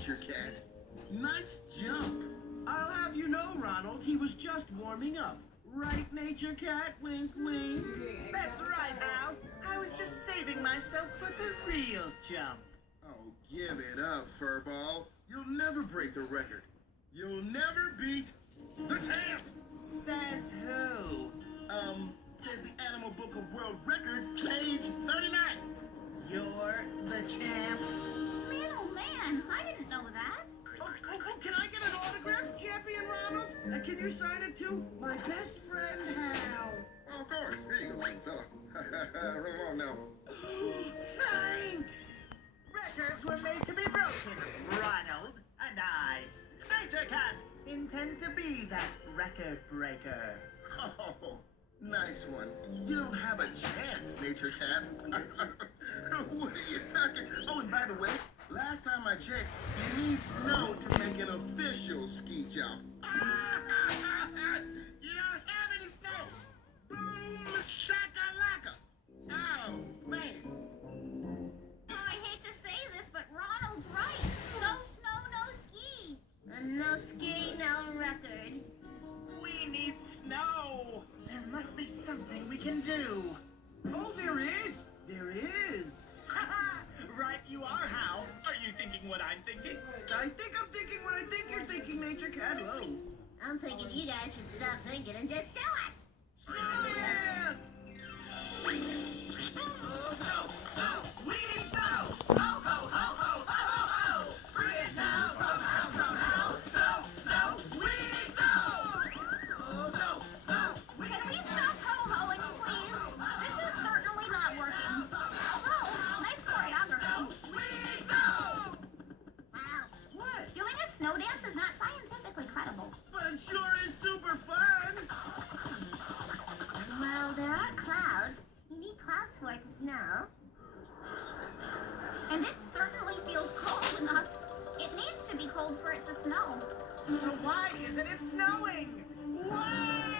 Nature Cat. Nice jump. I'll have you know, Ronald, he was just warming up. Right, Nature Cat? Wink, wink. That's right, Hal. I was just saving myself for the real jump. Oh, give it up, Furball. You'll never break the record. You'll never beat the champ. Says who? Says the Animal Book of World Records, page 39. You're the champ. Man, oh man, I didn't know that. Oh, can I get an autograph, Champion Ronald? Can you sign it too? My best friend, Hal. Oh, of course. Here you go, big fella. Run along now. Thanks. Records were made to be broken, Ronald. And I, Nature Cat, intend to be that record breaker. Oh, nice one. You don't have a chance, Nature Cat. What are you talking? Oh, and by the way, last time I checked, you need snow to make an official ski jump. You don't have any snow. Boom, shakalaka. Oh, man. I hate to say this, but Ronald's right. No snow, no ski. And no ski, no record. We need snow. There must be something we can do. Oh, there is. There is. Right you are, Hal. Are you thinking what I'm thinking? I think I'm thinking what I think you're thinking, Nature Cat. Hello. I'm thinking you guys should stop thinking and just show us. Yes! Snow, snow, we need snow. Ho, ho, ho, ho, ho, ho, ho. Bring it down somehow, somehow. Snow, we need snow. Snow, we Can we stop ho-hoing, please? This is certainly not working. Oh, nice choreography. need snow. Wow. What? Doing a snow dance is not scientifically credible. But it sure is super fun. Well, there are clouds. You need clouds for it to snow. And it certainly feels cold enough. It needs to be cold for it to snow. So why isn't it snowing? Why?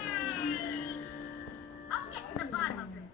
I'll get to the bottom of this.